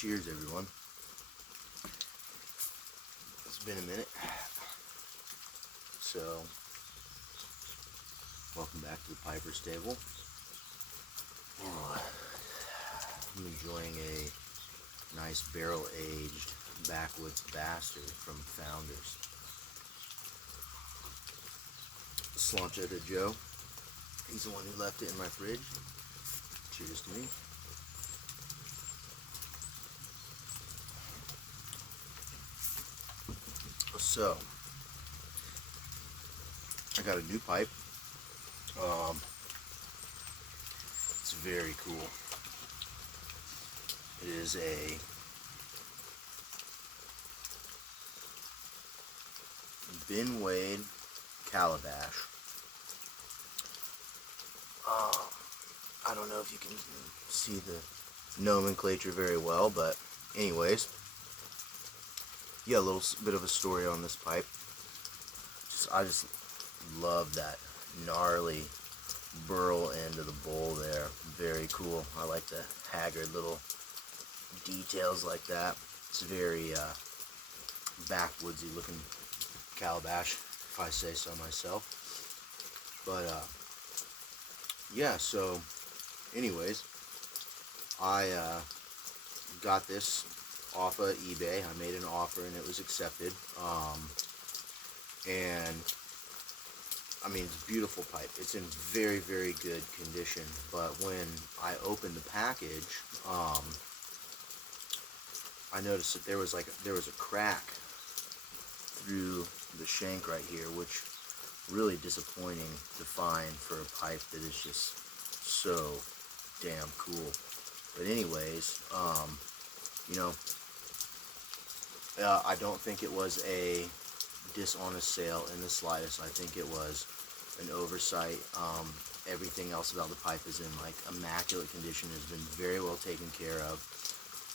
Cheers, everyone. It's been a minute. So, welcome back to the Piper's Table. I'm enjoying a nice barrel-aged backwoods bastard from Founders. Slancha to Joe. He's the one who left it in my fridge. Cheers to me. So, I got a new pipe. It's very cool. It is a Ben Wade Calabash. I don't know if you can see the nomenclature very well, but anyways, yeah, a little bit of a story on this pipe. I just love that gnarly burl end of the bowl there. Very cool. I like the haggard little details like that. It's very backwoodsy looking calabash, if I say so myself. But yeah, so anyways, I got this off of eBay. I made an offer and it was accepted. And I mean, it's a beautiful pipe. It's in very, very good condition. But when I opened the package, I noticed that there was a crack through the shank right here, which really disappointing to find for a pipe that is just so damn cool. But anyways, you know, I don't think it was a dishonest sale in the slightest. I think it was an oversight. Everything else about the pipe is in like immaculate condition, has been very well taken care of.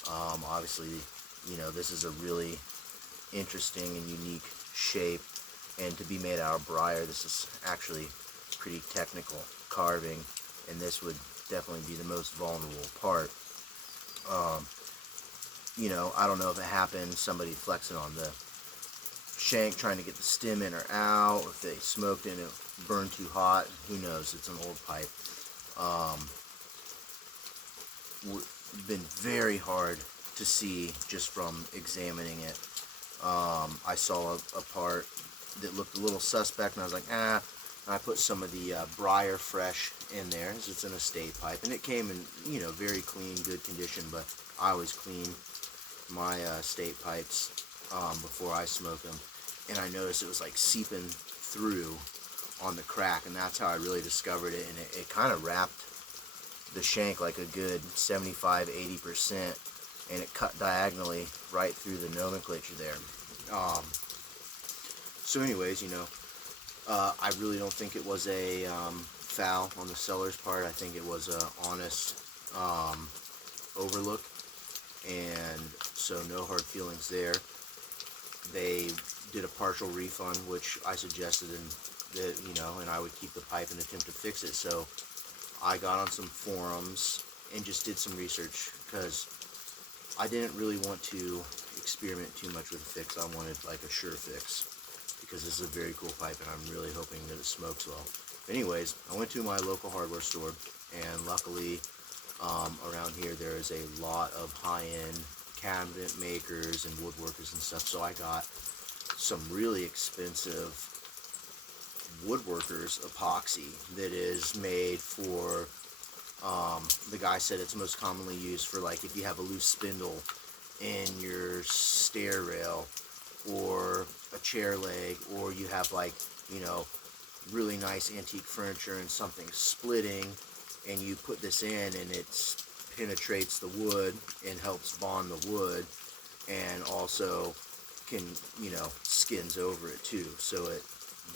Obviously, you know, this is a really interesting and unique shape, and to be made out of briar, this is actually pretty technical carving, and this would definitely be the most vulnerable part. You know, I don't know if it happened, somebody flexing on the shank trying to get the stem in or out, or if they smoked and it burned too hot. Who knows? It's an old pipe. Been very hard to see just from examining it. I saw a part that looked a little suspect, and I was like, ah. And I put some of the briar fresh in there, as it's an estate pipe, and it came in, you know, very clean, good condition. But I always clean my estate pipes before I smoke them, and I noticed it was like seeping through on the crack, and that's how I really discovered it. And it kind of wrapped the shank like a good 75-80%, and it cut diagonally right through the nomenclature there. So anyways, you know, I really don't think it was a foul on the seller's part. I think it was a honest overlook, and so no hard feelings there. They did a partial refund, which I suggested, and that, you know, and I would keep the pipe and attempt to fix it. So I got on some forums and just did some research, because I didn't really want to experiment too much with a fix. I wanted like a sure fix, because this is a very cool pipe and I'm really hoping that it smokes well. Anyways, I went to my local hardware store, and luckily around here there is a lot of high-end cabinet makers and woodworkers and stuff. So I got some really expensive woodworkers epoxy that is made for, the guy said it's most commonly used for, like, if you have a loose spindle in your stair rail or a chair leg, or you have, like, you know, really nice antique furniture and something splitting, and you put this in and it penetrates the wood and helps bond the wood, and also can, you know, skins over it too, so it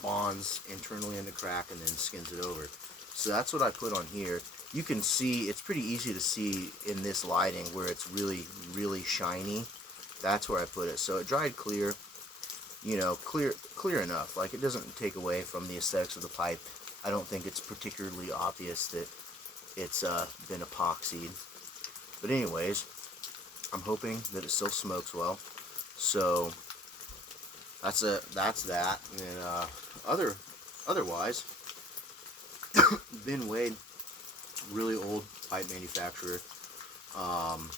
bonds internally in the crack and then skins it over. So that's what I put on here. You can see, it's pretty easy to see in this lighting where it's really, really shiny. That's where I put it. So it dried clear, you know, clear enough. Like, it doesn't take away from the aesthetics of the pipe. I don't think it's particularly obvious that it's been epoxied. But anyways, I'm hoping that it still smokes well. So that's that. And otherwise, Ben Wade, really old pipe manufacturer. Um,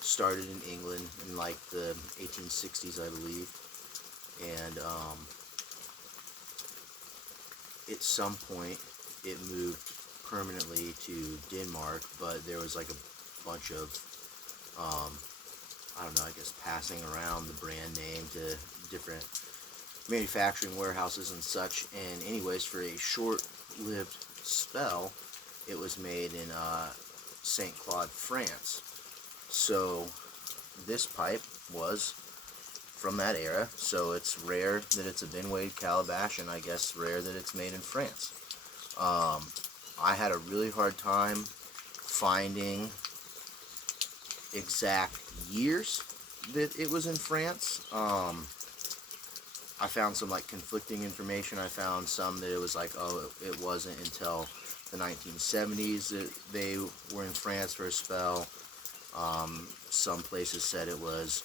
Started in England in like the 1860s, I believe. And at some point, it moved permanently to Denmark, but there was like a bunch of I don't know, I guess passing around the brand name to different manufacturing warehouses and such. And anyways, for a short-lived spell, it was made in St. Claude, France. So this pipe was from that era, so it's rare that it's a Ben Wade Calabash, and I guess rare that it's made in France. I had a really hard time finding exact years that it was in France. I found some like conflicting information. I found some that it was like, oh, it wasn't until the 1970s that they were in France for a spell. Some places said it was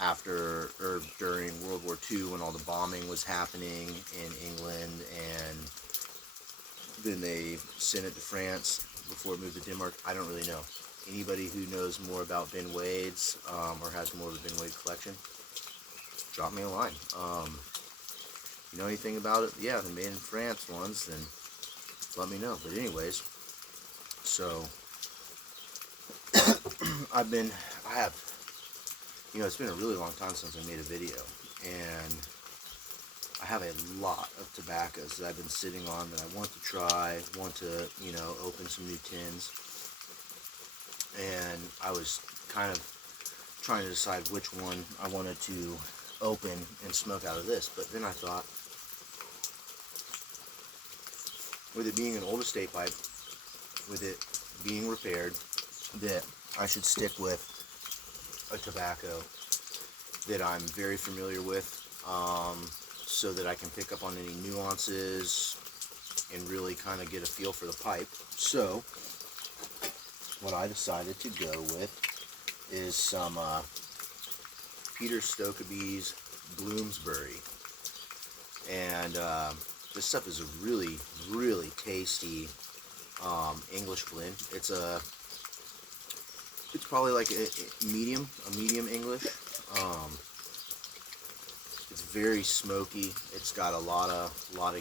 after or during World War II when all the bombing was happening in England, and then they sent it to France before it moved to Denmark. I don't really know. Anybody who knows more about Ben Wade's or has more of a Ben Wade collection, drop me a line. You know anything about it? Yeah, the made in France ones, then let me know. But anyways, so it's been a really long time since I made a video, and I have a lot of tobaccos that I've been sitting on that I want to try, want to, open some new tins. And I was kind of trying to decide which one I wanted to open and smoke out of this. But then I thought, with it being an old estate pipe, with it being repaired, that I should stick with a tobacco that I'm very familiar with, so that I can pick up on any nuances and really kind of get a feel for the pipe. So what I decided to go with is some Peter Stokkebye's Bloomsbury. And this stuff is a really, really tasty English blend. It's probably like a medium English. It's very smoky. It's got a lot of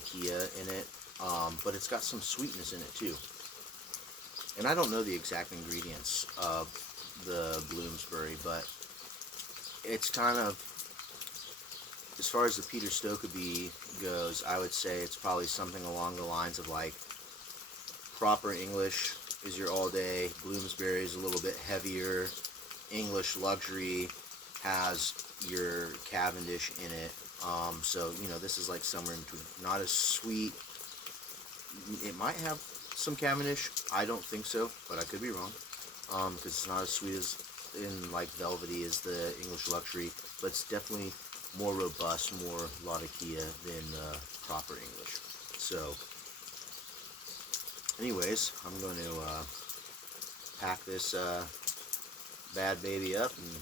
Kia in it, but it's got some sweetness in it too. And I don't know the exact ingredients of the Bloomsbury, but it's kind of, as far as the Peter Stokkebye goes, I would say it's probably something along the lines of like proper English is your all day, Bloomsbury is a little bit heavier, English luxury has your Cavendish in it. So this is like somewhere in between. Not as sweet. It might have some Cavendish. I don't think so, but I could be wrong. Because it's not as sweet as in like velvety as the English luxury, but it's definitely more robust, more Latakia than proper English. So, anyways, I'm going to pack this bad baby up and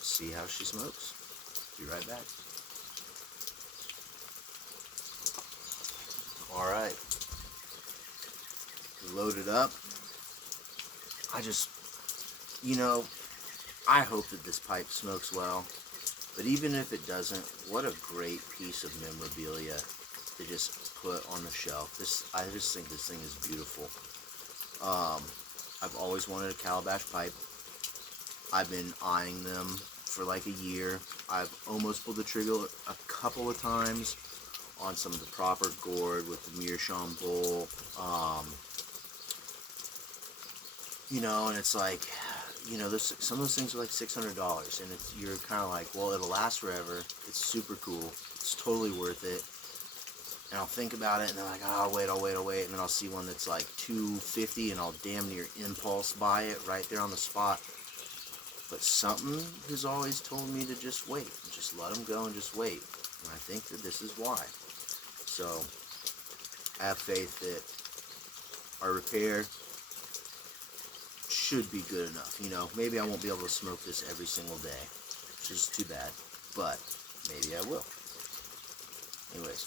see how she smokes. Be right back. Alright. Loaded up. I hope that this pipe smokes well. But even if it doesn't, what a great piece of memorabilia to just put on the shelf. I just think this thing is beautiful. I've always wanted a Calabash pipe. I've been eyeing them for like a year. I've almost pulled the trigger a couple of times on some of the proper gourd with the meerschaum bowl. And it's like, some of those things are like $600, and you're kind of like, well, it'll last forever. It's super cool. It's totally worth it. And I'll think about it, and then like, oh, I'll wait, and then I'll see one that's like $250, and I'll damn near impulse buy it right there on the spot. But something has always told me to just wait, just let them go and just wait. And I think that this is why. So I have faith that our repair should be good enough. You know, maybe I won't be able to smoke this every single day, which is too bad, but maybe I will. Anyways,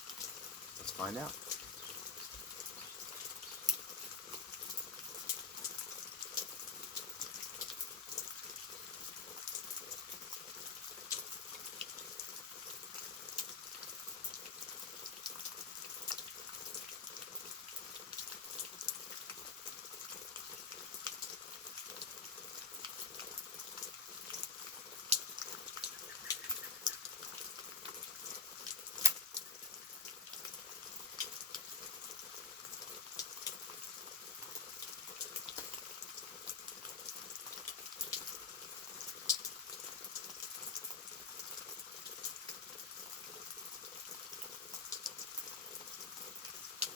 let's find out.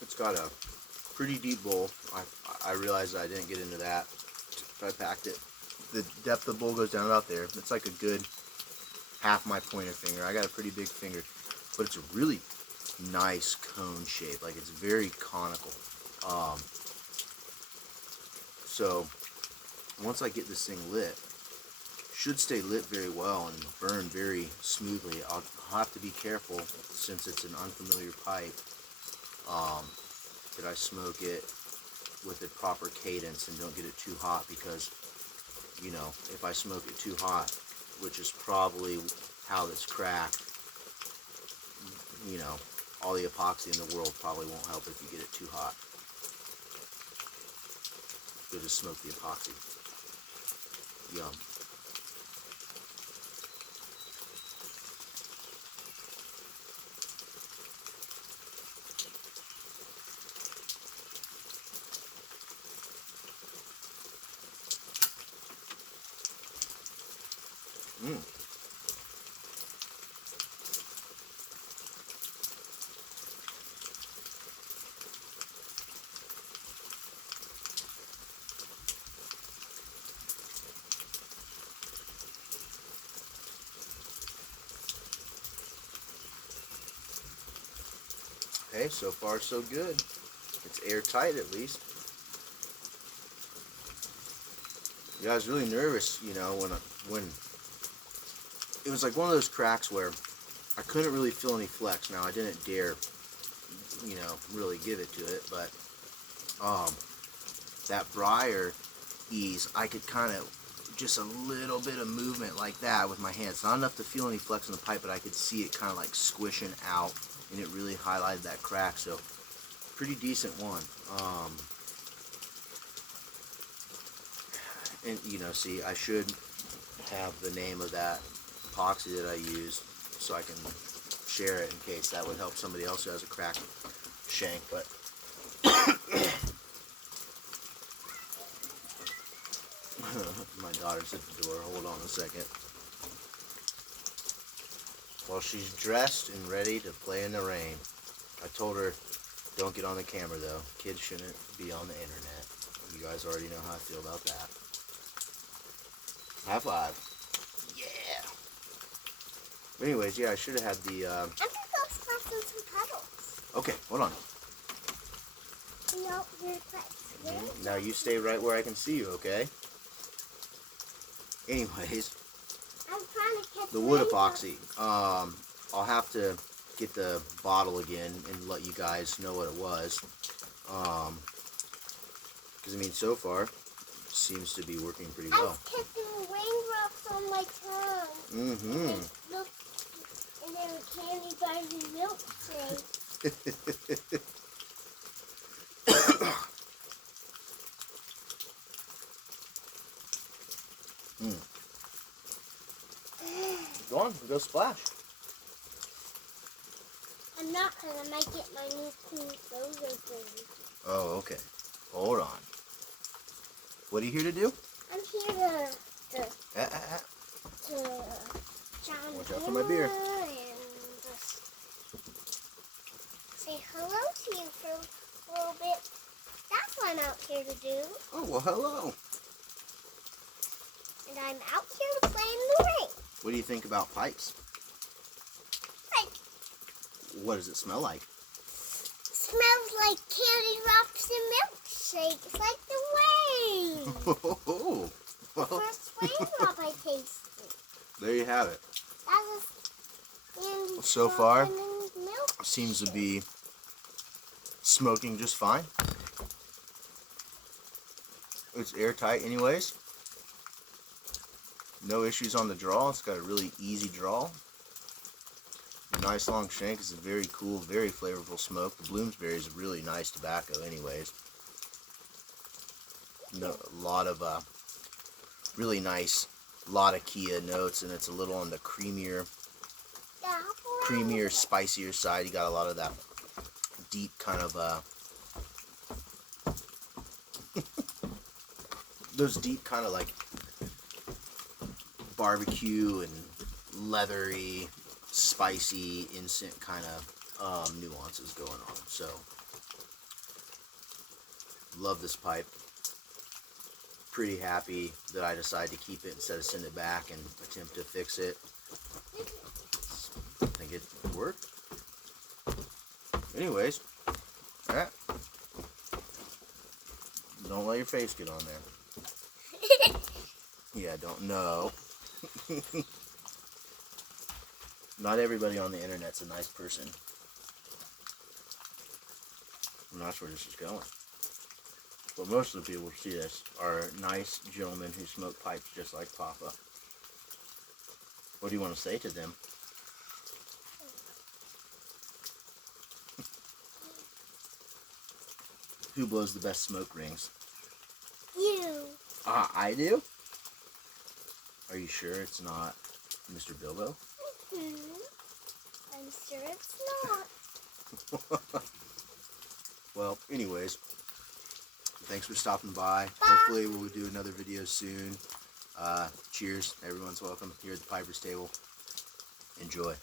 It's got a pretty deep bowl. I realized I didn't get into that if I packed it. The depth of the bowl goes down about there. It's like a good half my pointer finger. I got a pretty big finger, but it's a really nice cone shape. Like, it's very conical. So once I get this thing lit, should stay lit very well and burn very smoothly. I'll have to be careful since it's an unfamiliar pipe. That I smoke it with a proper cadence and don't get it too hot, because, you know, if I smoke it too hot, which is probably how it's cracked, you know, all the epoxy in the world probably won't help if you get it too hot. You'll just smoke the epoxy. Yum. Okay, so far so good. It's airtight at least. Yeah, I was really nervous, you know, when it was like one of those cracks where I couldn't really feel any flex. Now, I didn't dare, you know, really give it to it, but that briar ease, I could kind of, just a little bit of movement like that with my hands. Not enough to feel any flex in the pipe, but I could see it kind of like squishing out, and it really highlighted that crack. So pretty decent one. And you know, see, I should have the name of that epoxy that I used so I can share it in case that would help somebody else who has a cracked shank. But my daughter's at the door. Hold on a second. Well, she's dressed and ready to play in the rain. I told her, don't get on the camera though. Kids shouldn't be on the internet. You guys already know how I feel about that. High five. Yeah. But anyways, yeah, I should have had the. I'm gonna go splash in some puddles. Okay, hold on. No, you're Now you stay right where I can see you, okay? Anyways, I'm trying to catch the wood epoxy. I'll have to get the bottle again and let you guys know what it was. Because I mean, so far, it seems to be working pretty well. I was catching raindrops on my tongue. Mm-hmm. And they were candy bars and milkshake. Go on, go splash. I'm not, because I might get my new clean clothes open. Oh, okay. Hold on. What are you here to do? I'm here to John Watch out for my beer. And just say hello to you for a little bit. That's what I'm out here to do. Oh, well, hello. And I'm out here to play in the rain. What do you think about pipes? Like, What does it smell like? smells like candy drops and milkshakes, like the rain. have it. That was So far, milk seems to be smoking just fine. It's airtight anyways. No issues on the draw. It's got a really easy draw. A nice long shank. It's a very cool, very flavorful smoke. The Bloomsbury is really nice tobacco anyways. No, a lot of really nice, lot of Kia notes, and it's a little on the creamier, spicier side. You got a lot of that deep kind of those deep kind of like barbecue and leathery, spicy, incense kind of nuances going on. So, love this pipe. Pretty happy that I decided to keep it instead of send it back and attempt to fix it. I think it worked. Anyways, alright. Don't let your face get on there. Yeah, don't know. Not everybody on the internet's a nice person. And that's where this is going. But most of the people who see this are nice gentlemen who smoke pipes just like Papa. What do you want to say to them? Who blows the best smoke rings? You. I do? Are you sure it's not Mr. Bilbo? I'm sure it's not. Well, anyways, thanks for stopping by. Hopefully we'll do another video soon. Cheers. Everyone's welcome here at the Piper's Table. Enjoy.